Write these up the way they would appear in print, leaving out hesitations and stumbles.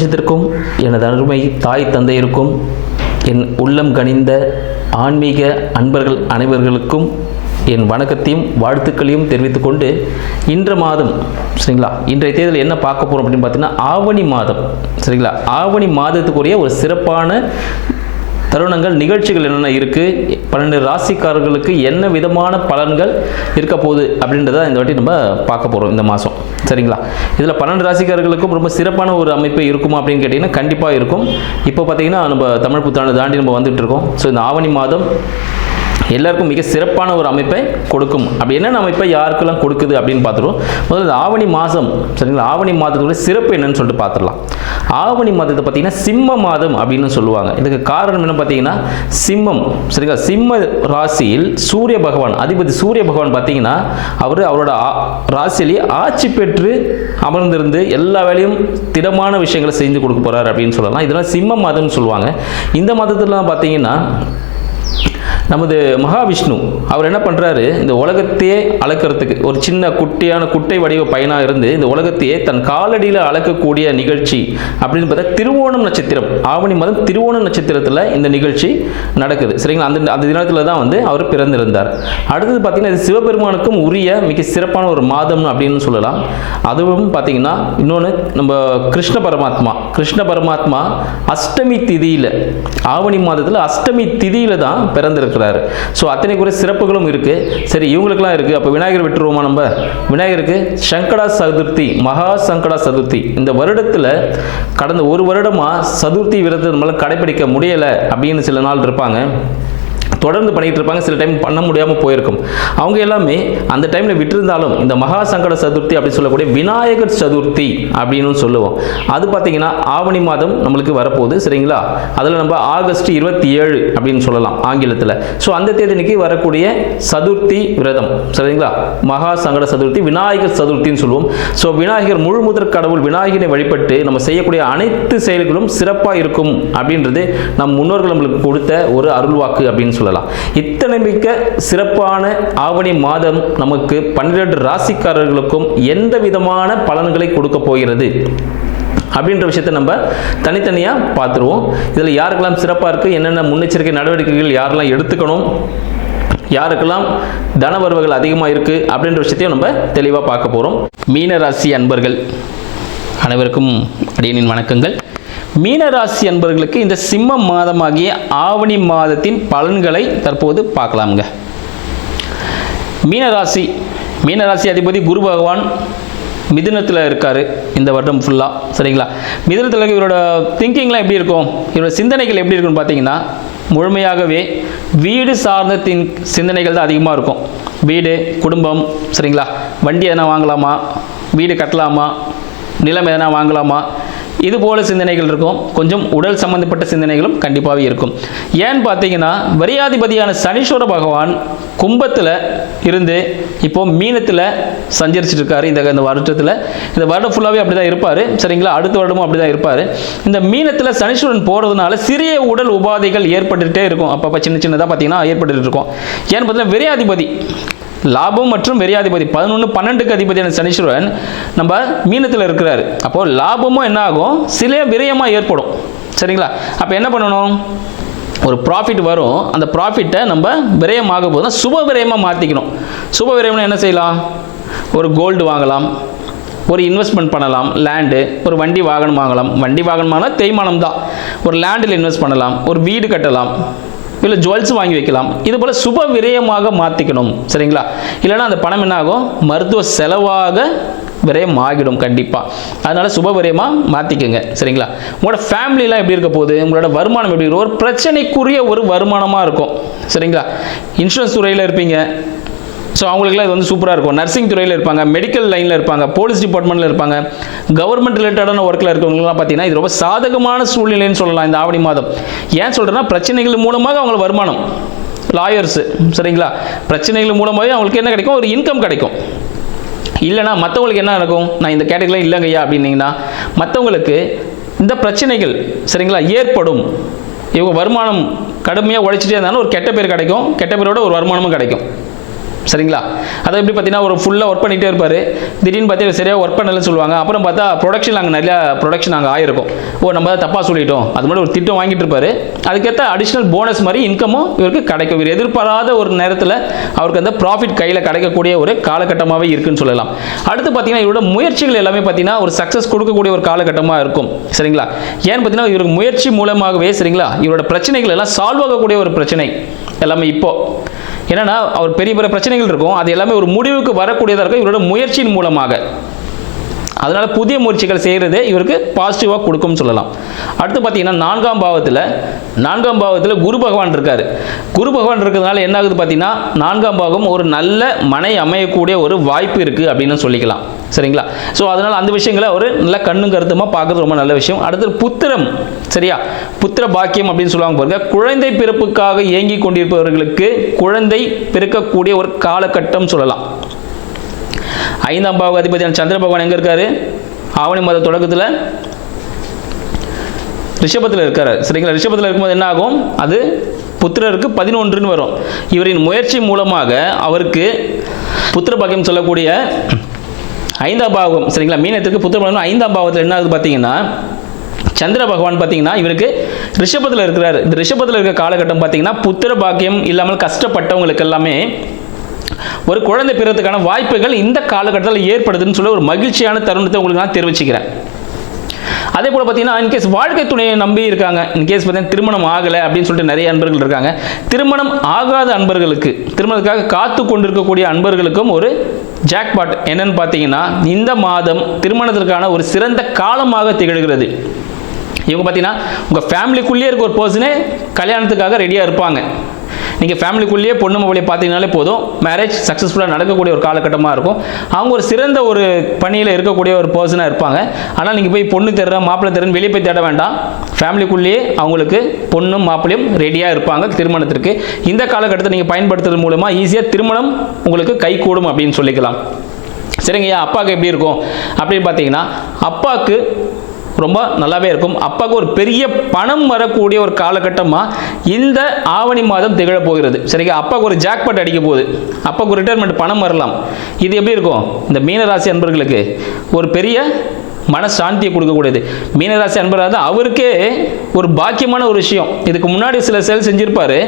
பிரபஞ்சத்திற்கும் எனது அருமை தாய் தந்தையருக்கும் என் உள்ளம் கனிந்த ஆன்மீக அன்பர்கள் அனைவர்களுக்கும் என் வணக்கத்தையும் வாழ்த்துக்களையும் தெரிவித்துக்கொண்டு இன்ற மாதம் சரிங்களா, இன்றைய தேதியில் என்ன பார்க்க போகிறோம் அப்படின்னு பார்த்தீங்கன்னா ஆவணி மாதம் சரிங்களா. ஆவணி மாதத்துக்குரிய ஒரு சிறப்பான தருணங்கள் நிகழ்ச்சிகள் என்னென்ன இருக்குது, 12 ராசிக்காரர்களுக்கு என்ன விதமான பலன்கள் இருக்க போகுது அப்படின்றத இந்த வாட்டி நம்ம பார்க்க போகிறோம் இந்த மாதம் சரிங்களா. இதில் 12 ராசிக்காரர்களுக்கும் ரொம்ப சிறப்பான ஒரு அமைப்பு இருக்குமா அப்படின்னு கேட்டிங்கன்னா கண்டிப்பாக இருக்கும். இப்போ பார்த்தீங்கன்னா நம்ம தமிழ் புத்தாண்டு தாண்டி நம்ம வந்துட்டு இருக்கோம். ஸோ இந்த ஆவணி மாதம் எல்லாருக்கும் மிக சிறப்பான ஒரு அமைப்பை கொடுக்கும். அப்படி என்னென்ன அமைப்பை யாருக்கெல்லாம் கொடுக்குது அப்படின்னு பார்த்துருவோம். முதல்ல இந்த ஆவணி மாதம் சரிங்களா, ஆவணி மாதத்தோட சிறப்பு என்னன்னு சொல்லிட்டு பார்த்துடலாம். ஆவணி மாதத்தை பார்த்தீங்கன்னா சிம்ம மாதம் அப்படின்னு சொல்லுவாங்க. இதுக்கு காரணம் என்ன பார்த்தீங்கன்னா சிம்மம் சரிங்களா. சிம்ம ராசியில் சூரிய பகவான், அதிபதி சூரிய பகவான் பார்த்தீங்கன்னா அவரோட ராசியிலேயே ஆட்சி பெற்று அமர்ந்திருந்து எல்லா வேலையும் திடமான விஷயங்களை செஞ்சு கொடுக்க போறாரு அப்படின்னு சொல்லலாம். இதெல்லாம் சிம்ம மாதம்னு சொல்லுவாங்க. இந்த மாதத்துலாம் பார்த்தீங்கன்னா நமது மகாவிஷ்ணு அவர் என்ன பண்ணுறாரு, இந்த உலகத்தையே அளக்கிறதுக்கு ஒரு சின்ன குட்டியான குட்டை வடிவ பையனாக இருந்து இந்த உலகத்தையே தன் காலடியில் அளக்கக்கூடிய நிகழ்ச்சி அப்படின்னு பார்த்தா திருவோணம் நட்சத்திரம், ஆவணி மாதம் திருவோணம் நட்சத்திரத்தில் இந்த நிகழ்ச்சி நடக்குது சரிங்களா. அந்த தினத்தில் தான் அவர் பிறந்திருந்தார். அடுத்தது பார்த்தீங்கன்னா இது சிவபெருமானுக்கும் உரிய மிக சிறப்பான ஒரு மாதம் அப்படின்னு சொல்லலாம். அதுவும் பார்த்தீங்கன்னா இன்னொன்று நம்ம கிருஷ்ண பரமாத்மா அஷ்டமி திதியில், ஆவணி மாதத்தில் அஷ்டமி திதியில் தான் பிறந்திருக்கிறார். ஸோ அத்தனை கூட சிறப்புகளும் இருக்கு. சரி, இவங்களுக்குலாம் இருக்கு. அப்போ விநாயகர் விட்டுருவோமா? நம்ம விநாயகருக்கு சங்கடா சதுர்த்தி, மகா சங்கடா சதுர்த்தி இந்த வருடத்தில் கடந்த ஒரு வருடமா சதுர்த்தி விரதத்தை நம்மளால கடைபிடிக்க முடியலை அப்படின்னு சில நாள் இருப்பாங்க, தொடர்ந்து பண்ணிட்டு இருப்பாங்க. சில டைம் பண்ண முடியாமல் போயிருக்கும். அவங்க எல்லாமே அந்த டைமில் விட்டுருந்தாலும் இந்த மகா சங்கட சதுர்த்தி அப்படின்னு சொல்லக்கூடிய விநாயகர் சதுர்த்தி அப்படின்னு சொல்லுவோம். அது பார்த்தீங்கன்னா ஆவணி மாதம் நம்மளுக்கு வரப்போகுது சரிங்களா. அதில் நம்ம ஆகஸ்ட் 27 அப்படின்னு சொல்லலாம் ஆங்கிலத்தில். ஸோ அந்த தேதிக்கு வரக்கூடிய சதுர்த்தி விரதம் சரிங்களா, மகா சங்கட சதுர்த்தி விநாயகர் சதுர்த்தின்னு சொல்லுவோம். ஸோ விநாயகர் முழு முதற் கடவுள் விநாயகரை வழிபட்டு நம்ம செய்யக்கூடிய அனைத்து செயல்களும் சிறப்பாக இருக்கும் அப்படின்றது நம் முன்னோர்கள் நம்மளுக்கு கொடுத்த ஒரு அருள்வாக்கு அப்படின்னு சொல்லலாம். இத்தனை மிக்க சிறப்பான ஆவணி மாதம் நமக்கு 12 ராசிக்காரர்களுக்கும் எந்த விதமான பலன்களை கொடுக்க போகிறது அப்படின்ற விஷயத்தை நம்ம தனித்தனியாக பார்த்துருவோம். இதில் யாருக்கெல்லாம் சிறப்பாக இருக்குது, என்னென்ன முன்னெச்சரிக்கை நடவடிக்கைகள் யாரெல்லாம் எடுத்துக்கணும், யாருக்கெல்லாம் தனவரவுகள் அதிகமாக இருக்குது அப்படின்ற விஷயத்தையும் நம்ம தெளிவாக பார்க்க போகிறோம். மீனராசி அன்பர்கள் அனைவருக்கும் அடியனின் வணக்கங்கள். மீனராசி அன்பர்களுக்கு இந்த சிம்ம மாதமாகிய ஆவணி மாதத்தின் பலன்களை தற்போது பார்க்கலாமுங்க. மீனராசி அதிபதி குரு பகவான் மிதுனத்தில் இருக்கார் இந்த வருடம் ஃபுல்லாக சரிங்களா. மிதுனத்தில் இவரோட திங்கிங்லாம் எப்படி இருக்கும், இவரோட சிந்தனைகள் எப்படி இருக்குன்னு பார்த்தீங்கன்னா முழுமையாகவே வீடு சார்ந்த சிந்தனைகள் தான் அதிகமாக இருக்கும். வீடு, குடும்பம் சரிங்களா, வண்டி எதனா வாங்கலாமா, வீடு கட்டலாமா, நிலம் எதனா வாங்கலாமா, இது போல சிந்தனைகள் இருக்கும். கொஞ்சம் உடல் சம்பந்தப்பட்ட சிந்தனைகளும் கண்டிப்பாகவே இருக்கும். ஏன்னு பார்த்தீங்கன்னா வரியாதிபதியான சனீஸ்வர பகவான் கும்பத்தில் இருந்து இப்போ மீனத்தில் சஞ்சரிச்சுட்டு இருக்காரு. இந்த வருடத்தில், இந்த வருடம் ஃபுல்லாகவே அப்படி தான் இருப்பார் சரிங்களா. அடுத்த வருடமும் அப்படி தான் இருப்பார். இந்த மீனத்தில் சனீஸ்வரன் போகிறதுனால சிறிய உடல் உபாதைகள் ஏற்பட்டுகிட்டே இருக்கும். அப்பப்போ சின்னதாக பார்த்தீங்கன்னா ஏற்பட்டு இருக்கும். ஏன்னு பார்த்தீங்கன்னா விரையாதிபதி லாபம் மற்றும் விரையாதிபதி 11, 12க்கு அதிபதியான சனீஸ்வரன் நம்ம மீனத்தில் இருக்கிறாரு. அப்போ லாபமும் என்ன ஆகும், சில விரயமாக ஏற்படும் சரிங்களா. அப்போ என்ன பண்ணணும், ஒரு ப்ராஃபிட் வரும், அந்த ப்ராஃபிட்டை நம்ம விரயமாக போதும் சுப விரயமாக மாற்றிக்கணும். சுப விரயம்னா என்ன செய்யலாம், ஒரு கோல்டு வாங்கலாம், ஒரு இன்வெஸ்ட்மெண்ட் பண்ணலாம், லேண்டு, ஒரு வண்டி வாகனம் வாங்கலாம். வண்டி வாகனமான தேய்மானம் தான். ஒரு லேண்டில் இன்வெஸ்ட் பண்ணலாம், ஒரு வீடு கட்டலாம், இல்லை ஜுவல்ஸ் வாங்கி வைக்கலாம். இது போல் சுப விரயமாக மாற்றிக்கணும் சரிங்களா. இல்லைனா அந்த பணம் என்ன ஆகும், மருத்துவ செலவாக விரயம் ஆகிடும் கண்டிப்பாக. அதனால் சுப விரயமாக மாற்றிக்கோங்க சரிங்களா. உங்களோட ஃபேமிலிலாம் எப்படி இருக்க போகுது, உங்களோட வருமானம் எப்படி இருக்கும், ஒரு பிரச்சனைக்குரிய ஒரு வருமானமாக இருக்கும் சரிங்களா. இன்சூரன்ஸ் துறையில் இருப்பீங்க, ஸோ அவங்களுக்குலாம் இது வந்து சூப்பராக இருக்கும். நர்சிங் துறையில் இருப்பாங்க, மெடிக்கல் லைனில் இருப்பாங்க, போலீஸ் டிபார்ட்மெண்ட்டில் இருப்பாங்க, கவர்மெண்ட் ரிலேட்டடான ஒர்க்கில் இருக்கிறவங்கலாம் பார்த்தீங்கன்னா இது ரொம்ப சாதகமான சூழ்நிலைன்னு சொல்லலாம் இந்த ஆவணி மாதம். ஏன் சொல்கிறேன்னா பிரச்சனைகள் மூலமாக அவங்களுக்கு வருமானம், லாயர்ஸு சரிங்களா, பிரச்சனைகள் மூலமாகவே அவங்களுக்கு என்ன கிடைக்கும், ஒரு இன்கம் கிடைக்கும். இல்லைனா மற்றவங்களுக்கு என்ன நடக்கும், நான் இந்த கேட்டகரியில் இல்லைங்கய்யா அப்படின்னீங்கன்னா மற்றவங்களுக்கு இந்த பிரச்சனைகள் சரிங்களா ஏற்படும். இவங்க வருமானம் கடுமையாக உழைச்சிட்டே இருந்தாலும் ஒரு கெட்ட பேர் கிடைக்கும், கெட்ட பேரோட ஒரு வருமானமும் கிடைக்கும். சரிங்களா? அதை எப்படி பார்த்தீங்கன்னா ஒரு ஃபுல்லாக ஒர்க் பண்ணிகிட்டே இருப்பார், திடீர்னு பார்த்தீங்கன்னா சரியாக ஒர்க் பண்ணலன்னு சொல்லுவாங்க. அப்புறம் பார்த்தா ப்ரொடக்ஷன் அங்கே நிறையா ப்ரொடக்ஷன் அங்கே ஆயிருக்கும். நம்ம தான் தப்பாக சொல்லிட்டோம், அது மாதிரி ஒரு திட்டம் வாங்கிட்டு இருப்பார். அதுக்கேற்ற அடிஷ்னல் போனஸ் மாதிரி இன்கமும் இவருக்கு கிடைக்கும். இவர் எதிர்பாராத ஒரு நேரத்தில் அவருக்கு அந்த ப்ராஃபிட் கையில் கிடைக்கக்கூடிய ஒரு காலகட்டமாகவே இருக்குன்னு சொல்லலாம். அடுத்து பார்த்தீங்கன்னா இவரோட முயற்சிகள் எல்லாமே பார்த்தீங்கன்னா ஒரு சக்ஸஸ் கொடுக்கக்கூடிய ஒரு காலகட்டமாக இருக்கும். சரிங்களா? ஏன்னு பார்த்தீங்கன்னா இவருக்கு முயற்சி மூலமாகவே சரிங்களா இவரோட பிரச்சனைகள் எல்லாம் சால்வ் ஆகக்கூடிய ஒரு பிரச்சனை எல்லாமே இப்போ என்னன்னா அவர் பெரிய பெரிய பிரச்சனைகள் இருக்கும், அது எல்லாமே ஒரு முடிவுக்கு வரக்கூடியதாக இருக்கும் இவரோட முயற்சியின் மூலமாக. அதனால புதிய முயற்சிகள் செய்கிறது இவருக்கு பாசிட்டிவாக கொடுக்கும்னு சொல்லலாம். அடுத்து பார்த்தீங்கன்னா நான்காம் பாவத்தில் குரு பகவான் இருக்கார். குரு பகவான் இருக்கிறதுனால என்ன ஆகுது பார்த்தீங்கன்னா நான்காம் பாவம் ஒரு நல்ல மனை அமையக்கூடிய ஒரு வாய்ப்பு இருக்குது அப்படின்னு சொல்லிக்கலாம். சரிங்களா? ஸோ அதனால் அந்த விஷயங்களை ஒரு நல்ல கண்ணும் கருத்துமாக பார்க்குறது ரொம்ப நல்ல விஷயம். அடுத்து புத்திரம், சரியா, புத்திர பாக்கியம் அப்படின்னு சொல்லுவாங்க பாருங்க. குழந்தை பிறப்புக்காக ஏங்கி கொண்டிருப்பவர்களுக்கு குழந்தை பிறக்கக்கூடிய ஒரு காலகட்டம் சொல்லலாம். ஐந்தாம் பாவ அதிபதியான சந்திர பகவான் எங்க இருக்காரு? ஆவணி மாத தொடக்கத்தில் ரிஷபத்தில் இருக்காரு. சரிங்களா? ரிஷபத்தில் இருக்கும்போது என்ன ஆகும்? அது புத்திரருக்கு 11ன்னு வரும். இவரின் முயற்சி மூலமாக அவருக்கு புத்திர பாக்கியம் சொல்லக்கூடிய ஐந்தாம் பாவம், சரிங்களா, மீனத்திற்கு புத்திர பாக்கியம் ஐந்தாம் பாவத்தில் என்ன ஆகுது பார்த்தீங்கன்னா சந்திர பகவான் பார்த்தீங்கன்னா இவருக்கு ரிஷபத்தில் இருக்கிறார். இந்த ரிஷபத்தில் இருக்க காலகட்டம் பார்த்தீங்கன்னா புத்திர பாக்கியம் இல்லாமல் கஷ்டப்பட்டவங்களுக்கு எல்லாமே ஒரு குழந்தை பிறக்கிறதுக்கான வாய்ப்புகள் இந்த காலகட்டத்தில் ஏற்படுதுன்னு சொல்லி ஒரு மகிழ்ச்சியான தருணத்தை உங்களுக்கு நான் தெரிவிச்சுக்கிறேன். அதே போல் பார்த்தீங்கன்னா இன்கேஸ் வாழ்க்கை துணையை நம்பி இருக்காங்க, இன்கேஸ் பார்த்தீங்கன்னா திருமணம் ஆகலை அப்படின்னு சொல்லிட்டு நிறைய அன்பர்கள் இருக்காங்க. திருமணம் ஆகாத அன்பர்களுக்கு, திருமணத்துக்காக காத்து கொண்டிருக்கக்கூடிய அன்பர்களுக்கும் ஒரு ஜாக்பாட் என்னன்னு பார்த்தீங்கன்னா இந்த மாதம் திருமணத்திற்கான ஒரு சிறந்த காலமாக திகழ்கிறது. இவங்க பார்த்தீங்கன்னா உங்கள் ஃபேமிலிக்குள்ளேயே இருக்க ஒரு பர்சனே கல்யாணத்துக்காக ரெடியாக இருப்பாங்க. நீங்கள் ஃபேமிலிக்குள்ளேயே பொண்ணு மாப்பிள்ளையை பார்த்தீங்கனாலே போதும், மேரேஜ் சக்ஸஸ்ஃபுல்லாக நடக்கக்கூடிய ஒரு காலகட்டமாக இருக்கும். அவங்க ஒரு சிறந்த ஒரு பணியில் இருக்கக்கூடிய ஒரு பர்சனாக இருப்பாங்க. ஆனால் நீங்கள் போய் பொண்ணு தேடுற மாப்பிள்ளை தேடுறன்னு வெளியே போய் தேட வேண்டாம். ஃபேமிலிக்குள்ளேயே அவங்களுக்கு பொண்ணும் மாப்பிள்ளையும் ரெடியாக இருப்பாங்க திருமணத்திற்கு. இந்த காலகட்டத்தை நீங்கள் பயன்படுத்துறது மூலமாக ஈஸியாக திருமணம் உங்களுக்கு கைகூடும் அப்படின்னு சொல்லிக்கலாம். சரிங்கய்யா, அப்பாவுக்கு எப்படி இருக்கும் அப்படின்னு பார்த்தீங்கன்னா அப்பாவுக்கு ரொம்ப நல்லாவே இருக்கும். அப்பாவுக்கு ஒரு பெரிய பணம் வரக்கூடிய ஒரு காலகட்டமாக இந்த ஆவணி மாதம் திகழ போகிறது. சரிங்க, அப்பாவுக்கு ஒரு ஜாக்பாட் அடிக்க போகுது, அப்பாவுக்கு ஒரு ரிட்டையர்மெண்ட் பணம் வரலாம். இது எப்படி இருக்கும்? இந்த மீனராசி அன்பர்களுக்கு ஒரு பெரிய மனசாந்தியை கொடுக்கக்கூடியது. மீனராசி அன்பராக அவருக்கே ஒரு பாக்கியமான ஒரு விஷயம். இதுக்கு முன்னாடி சில சேல் செஞ்சிருப்பாரு,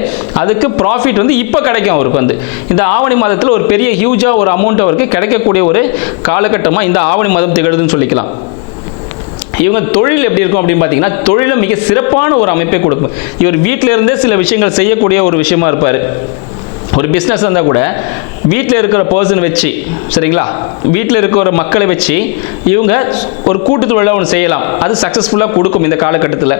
அதுக்கு ப்ராஃபிட் இப்போ கிடைக்கும் அவருக்கு. இந்த ஆவணி மாதத்தில் ஒரு பெரிய ஹியூஜாக ஒரு அமௌண்ட் அவருக்கு கிடைக்கக்கூடிய ஒரு காலகட்டமாக இந்த ஆவணி மாதம் திகழுதுன்னு சொல்லிக்கலாம். இவங்க தொழில் எப்படி இருக்கும் அப்படின்னு பார்த்தீங்கன்னா தொழிலும் மிக சிறப்பான ஒரு அமைப்பை கொடுக்கும். இவர் வீட்டில இருந்தே சில விஷயங்கள் செய்யக்கூடிய ஒரு விஷயமா இருப்பார். ஒரு பிஸ்னஸ் இருந்தால் கூட வீட்டில் இருக்கிற பர்சன் வச்சு, சரிங்களா, வீட்டில் இருக்கிற மக்களை வச்சு இவங்க ஒரு கூட்டு தொழிலாக ஒன்று செய்யலாம். அது சக்ஸஸ்ஃபுல்லாக கொடுக்கும் இந்த காலகட்டத்தில்.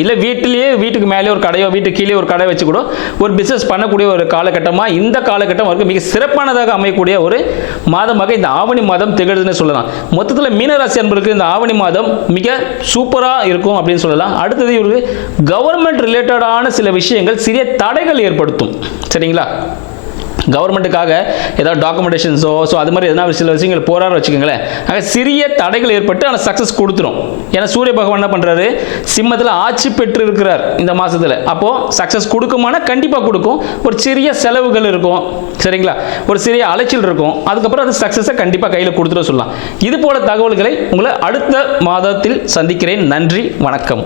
இல்லை வீட்டிலேயே வீட்டுக்கு மேலே ஒரு கடையோ வீட்டுக்கு கீழே ஒரு கடை வச்சு கூட ஒரு பிஸ்னஸ் பண்ணக்கூடிய ஒரு காலகட்டமாக இந்த காலகட்டம் அவருக்கு மிக சிறப்பானதாக அமையக்கூடிய ஒரு மாதமாக இந்த ஆவணி மாதம் திகழ்துன்னு சொல்லலாம். மொத்தத்தில் மீனராசி அன்பருக்கு இந்த ஆவணி மாதம் மிக சூப்பராக இருக்கும் அப்படின்னு சொல்லலாம். அடுத்தது இவருக்கு கவர்மெண்ட் ரிலேட்டடான சில விஷயங்கள் சிறிய தடைகள் ஏற்படுத்தும். சரிங்களா? கவர்மெண்ட்டுக்காக ஏதாவது டாக்குமெண்டேஷன்ஸோ அது மாதிரி எதனா சில விஷயங்கள் போராட வச்சுக்கோங்களேன், ஆக சிறிய தடைகள் ஏற்பட்டு ஆனால் சக்ஸஸ் கொடுத்துரும். ஏன்னா சூரிய பகவான் என்ன பண்ணுறாரு? சிம்மத்தில் ஆட்சி பெற்று இருக்கிறார் இந்த மாதத்தில். அப்போது சக்ஸஸ் கொடுக்குமானா கண்டிப்பாக கொடுக்கும். ஒரு சிறிய செலவுகள் இருக்கும், சரிங்களா, ஒரு சிறிய அலைச்சல் இருக்கும். அதுக்கப்புறம் அது சக்ஸஸை கண்டிப்பாக கையில் கொடுத்துட சொல்லலாம். இது போல தகவல்களை உங்களை அடுத்த மாதத்தில் சந்திக்கிறேன். நன்றி, வணக்கம்.